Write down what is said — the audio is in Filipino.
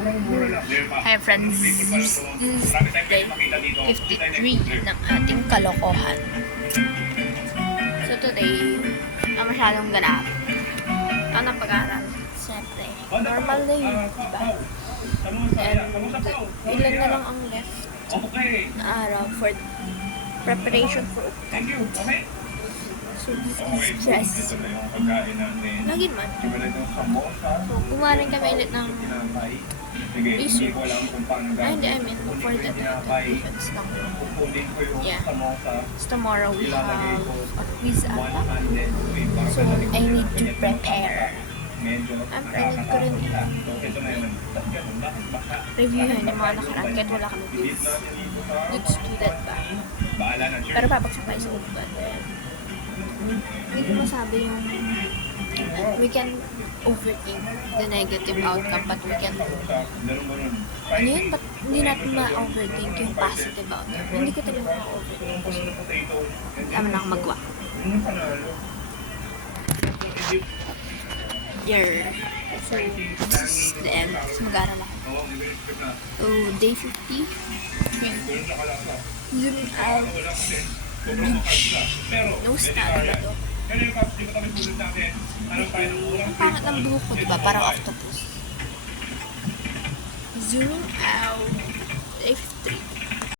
Hi friends, this is day 53 ng ating kalokohan. So today, masyadong ganap. Ang napag-aral, siyempre, normal day, diba? And ilan na lang ang left na araw for preparation for UPCAN. So this is stress. Lagin man. So gumawa rin kami ulit ng research. Hindi, I mean, for the defense lang. Yeah. So tomorrow we have a quiz ata. So I need to prepare. I'm planning ko rin reviewin yung mga nakaraan kahit wala kami good student ba. Pero papagsak tayo sa UPCAN. Hindi ko masabi yung we can overthink the negative outcome but we can ano yun? Ba't hindi natin ma-overthink yung positive outcome? Hindi ko talaga ma-overthink kasi tama na akong magawa. So, this is the end. So, mag-aaral ako. So, day 53. Zoom out. Beach. No style ba to? Ang pangat ng buhok ko, diba? Parang octopus. Zoom out.